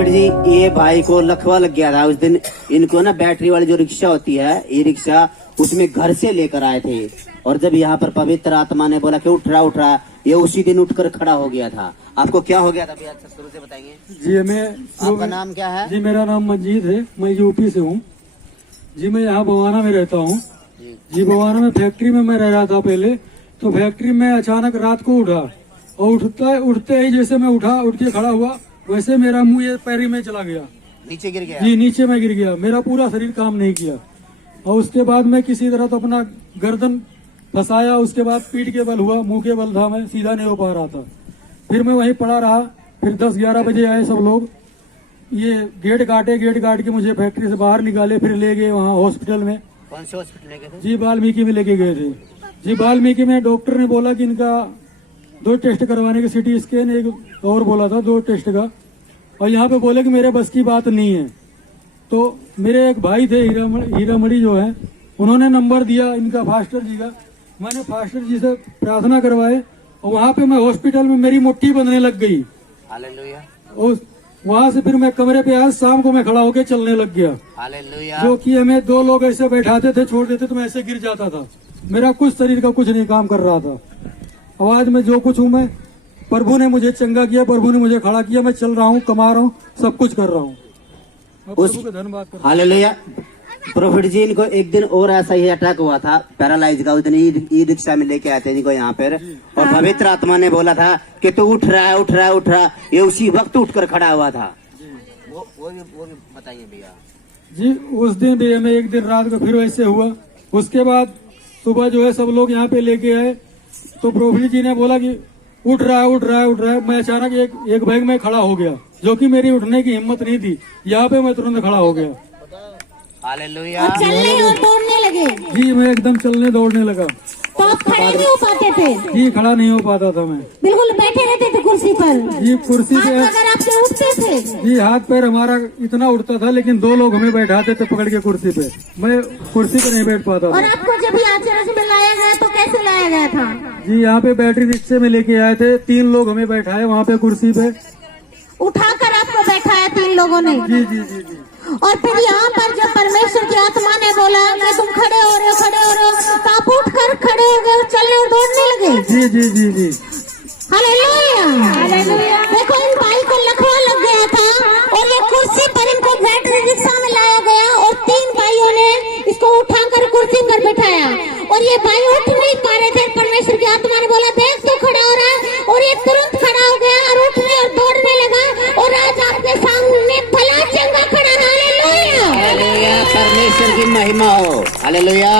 Prophet जी, ये भाई को लखवा लग गया था उस दिन। इनको ना बैटरी वाली जो रिक्शा होती है, ई रिक्शा, उसमें घर से लेकर आए थे। और जब यहाँ पर पवित्र आत्मा ने बोला कि उठ रहा, ये उसी दिन उठकर खड़ा हो गया था। आपको क्या हो गया था भैया, शुरू से बताएंगे जी। मैं आपका नाम क्या है? जी मेरा नाम मंजीत है, मैं यूपी से हूँ जी। मैं यहाँ बवाना में रहता हूँ जी। बवाना में फैक्ट्री में मैं रह रहा था पहले। तो फैक्ट्री में अचानक रात को उठा, और उठते ही जैसे मैं उठ के खड़ा हुआ, वैसे मेरा मुंह ये पैरी में चला गया, नीचे गिर गया जी। नीचे में गिर गया, मेरा पूरा शरीर काम नहीं किया। और उसके बाद मैं किसी तरह तो अपना गर्दन फंसाया, उसके बाद पीठ के बल हुआ, मुंह के बल था, मैं सीधा नहीं हो पा रहा था। फिर मैं वहीं पड़ा रहा। फिर 10-11 बजे आए सब लोग, ये गेट काट के मुझे फैक्ट्री से बाहर निकाले, फिर ले गए वहाँ हॉस्पिटल में। कौन से हॉस्पिटल लेके थे? जी वाल्मीकि में लेके गए थे जी। वाल्मीकि में डॉक्टर ने बोला कि इनका 2 टेस्ट करवाने के, सिटी स्कैन एक और बोला था 2 टेस्ट का। और यहाँ पे बोले कि मेरे बस की बात नहीं है। तो मेरे एक भाई थे हीरामणि जो है, उन्होंने नंबर दिया इनका फास्टर जी का। मैंने फास्टर जी से प्रार्थना करवाए, और वहाँ पे मैं हॉस्पिटल में मेरी मुट्ठी बंधने लग गई। हालेलुया। और वहाँ से फिर मैं कमरे पे आया, शाम को मैं खड़ा होकर चलने लग गया। हालेलुया। जो कि हमें 2 लोग ऐसे बैठाते थे, छोड़ देते तो मैं ऐसे गिर जाता था। मेरा कुछ शरीर का कुछ नहीं काम कर रहा था। आवाज में जो कुछ हूँ मैं, प्रभु ने मुझे चंगा किया, प्रभु ने मुझे खड़ा किया। मैं चल रहा हूँ, कमा रहा हूँ, सब कुछ कर रहा हूँ। प्रभु का धन्यवाद कर। हालेलुया। प्रोफेट जी, इनको एक दिन और ऐसा ही अटैक हुआ था, पैरालाइज का। उस दिन ई रिक्शा में लेके आए थे इनको यहाँ पर, और पवित्र आत्मा ने बोला था कि तू उठ रहा। ये उसी वक्त उठकर खड़ा हुआ था। वो भी बताइए भैया जी। उस दिन भी हमें एक दिन रात को फिर वैसे हुआ। उसके बाद सुबह जो है सब लोग यहाँ पे लेके आए, तो प्रोफेट जी ने बोला कि उठ रहा है। मैं अचानक एक बैग में खड़ा हो गया, जो कि मेरी उठने की हिम्मत नहीं थी। यहाँ पे मैं तुरंत खड़ा हो गया। हालेलुया। और चलने और दौड़ने लगे जी। मैं एकदम चलने दौड़ने लगा। तो आप खड़े नहीं हो पाते थे? जी, खड़ा नहीं हो पाता था मैं। बिल्कुल बैठे रहते थे कुर्सी पर जी। कुर्सी पे अगर आपसे उठते थे? जी, हाथ पैर हमारा इतना उठता था, लेकिन 2 लोग हमें बैठाते थे पकड़ के कुर्सी पे। मैं कुर्सी पे नहीं बैठ पाता और था। आपको जब यहाँ चर्च में लाया गया तो कैसे लाया गया था? जी, यहाँ पे बैटरी रिक्शे में लेके आए थे। 3 लोग हमें बैठाए वहाँ पे कुर्सी पे, उठाकर आपको बैठाया 3 लोगों ने। जी जी जी जी। और फिर यहाँ पर जब परमेश्वर की आत्मा ने बोला कि तुम खड़े हो रहे हो, तो आप उठकर खड़े हो गए, चलने और दौड़ने लगे। जी जी जी जी। हालेलुया। देखो, इन भाई को लखवा लग गया था, और ये कुर्सी पर इनको बैटरी रिक्शा में लाया गया, और 3 भाइयों ने इसको उठाकर कुर्सी पर बैठाया, और ये भाई उठ नहीं पा रहे थे। परमेश्वर की आत्मा ने बोला देख तू खड़ा हो रहा है, और ये तुरंत खड़ा हो गया और उठने और दौड़ने लगा, और आज आपके सामने भला चंगा खड़ा। हालेलुया। परमेश्वर की महिमा हो। हालेलुया।